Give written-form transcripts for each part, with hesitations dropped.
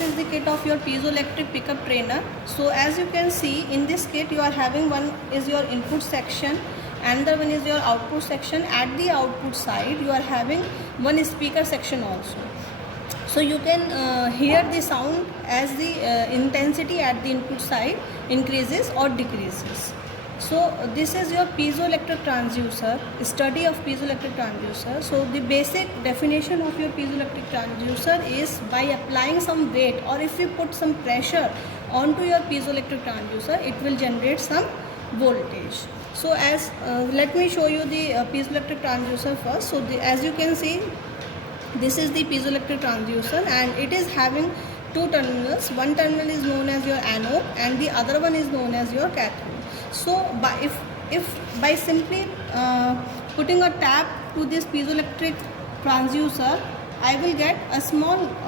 this is the kit of your piezoelectric pickup trainer. So as you can see, in this kit you are having one is your input section, another one is your output section. At the output side you are having one speaker section also. So you can hear the sound as the intensity at the input side increases or decreases. So this is your piezoelectric transducer, study of piezoelectric transducer. So the basic definition of your piezoelectric transducer is by applying some weight, or if you put some pressure onto your piezoelectric transducer, it will generate some voltage. So as let me show you the piezoelectric transducer first. So as you can see, this is the piezoelectric transducer and it is having two terminals. One terminal is known as your anode and the other one is known as your cathode. So if by simply putting a tap to this piezoelectric transducer, I will get a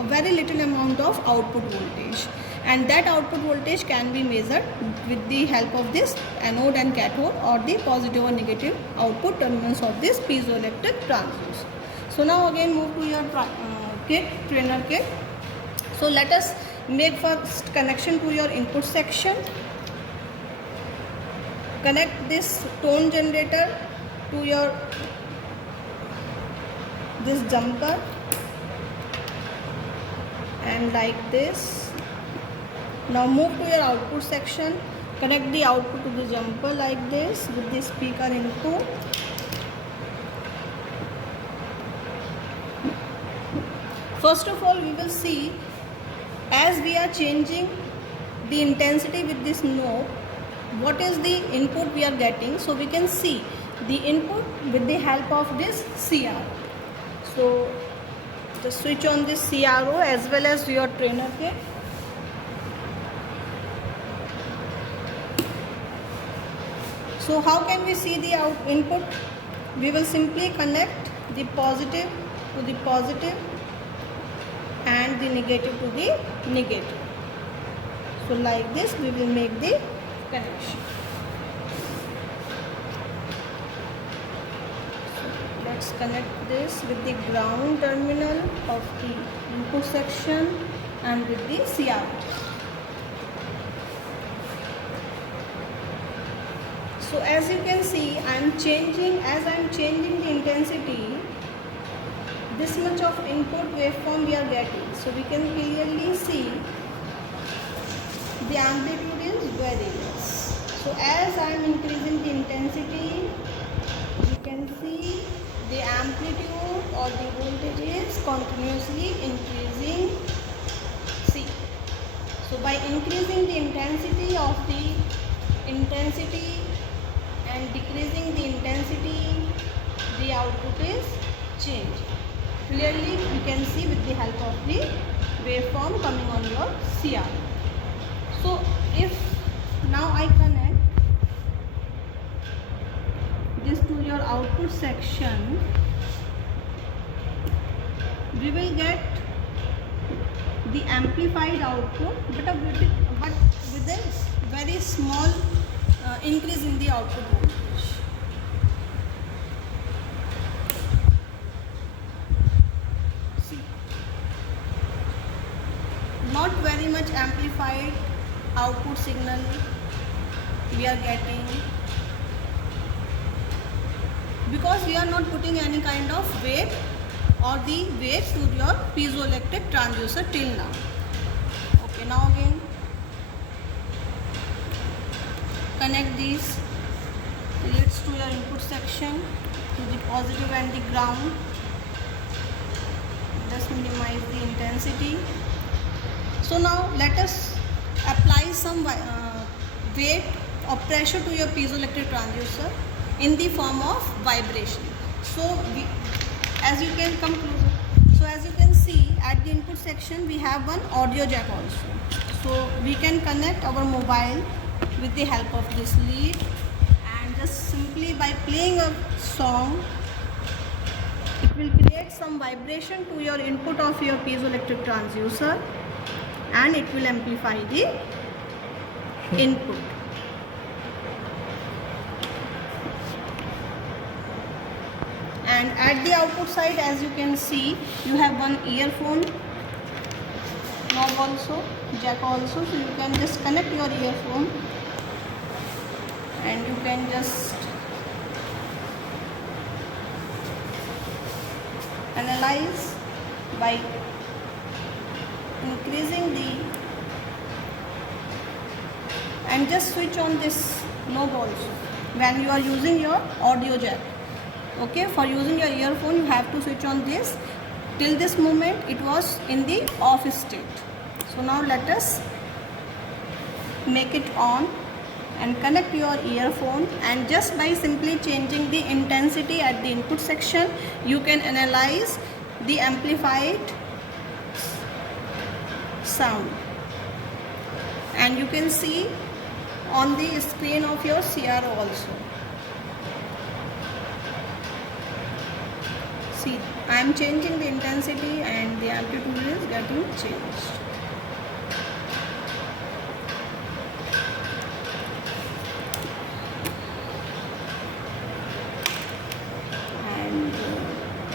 very little amount of output voltage, and that output voltage can be measured with the help of this anode and cathode, or the positive or negative output terminals of this piezoelectric transducer. So now again move to your trainer kit. So let us make first connection to your input section. Connect this tone generator to your this jumper, and like this. Now move to your output section. Connect the output to the jumper like this with the speaker input. First of all, we will see, as we are changing the intensity with this knob, what is the input we are getting. So we can see the input with the help of this CRO. So just switch on this CRO as well as your trainer kit. So how can we see the input? We will simply connect the positive to the positive and the negative to the negative. So like this we will make the connection. So let's connect this with the ground terminal of the input section and with the CRO. So as you can see, as I am changing the intensity, this much of input waveform we are getting. So we can clearly see the amplitude is very less. So as I am increasing the intensity, you can see the amplitude or the voltage is continuously increasing. See, so by increasing the intensity and decreasing the intensity, the output is changed. Clearly we can see with the help of the waveform coming on your CR. So if now I connect this to your output section, we will get the amplified output, but with a very small increase in the output voltage. See, not very much amplified output signal we are getting, because we are not putting any kind of weight or the weight to your piezoelectric transducer till now. Okay, now again connect these leads to your input section to the positive and the ground. Just minimize the intensity. So now let us apply some weight or pressure to your piezoelectric transducer in the form of vibration. So as you can come closer. So as you can see, at the input section we have one audio jack also. So we can connect our mobile with the help of this lead, and just simply by playing a song, it will create some vibration to your input of your piezoelectric transducer and it will amplify the input. And at the output side, as you can see, you have one earphone knob also, jack also, so you can just connect your earphone and you can just analyze by increasing the, and just switch on this knob also when you are using your audio jack. Okay, for using your earphone you have to switch on this. Till this moment it was in the off state. So now let us make it on and connect your earphone, and just by simply changing the intensity at the input section you can analyze the amplified sound, and you can see on the screen of your CRO also. See, I am changing the intensity and the amplitude is getting changed. And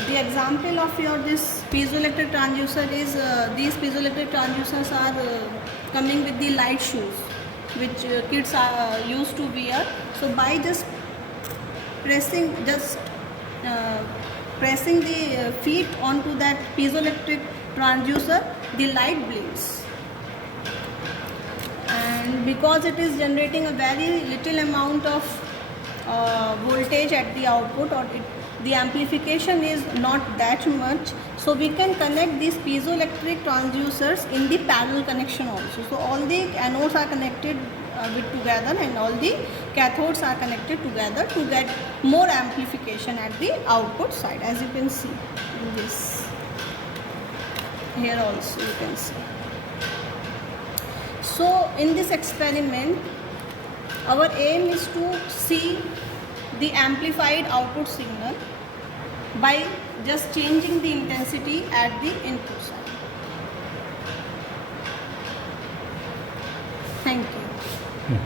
the example of your this piezoelectric transducer is these piezoelectric transducers are coming with the light shoes which kids are used to wear. So by just pressing the feet onto that piezoelectric transducer, the light blinks, and because it is generating a very little amount of voltage at the output, or the amplification is not that much, so we can connect these piezoelectric transducers in the parallel connection also. So all the anodes are connected together and all the cathodes are connected together to get more amplification at the output side, as you can see in this. Here also you can see. So in this experiment our aim is to see the amplified output signal by just changing the intensity at the input side. Thank you.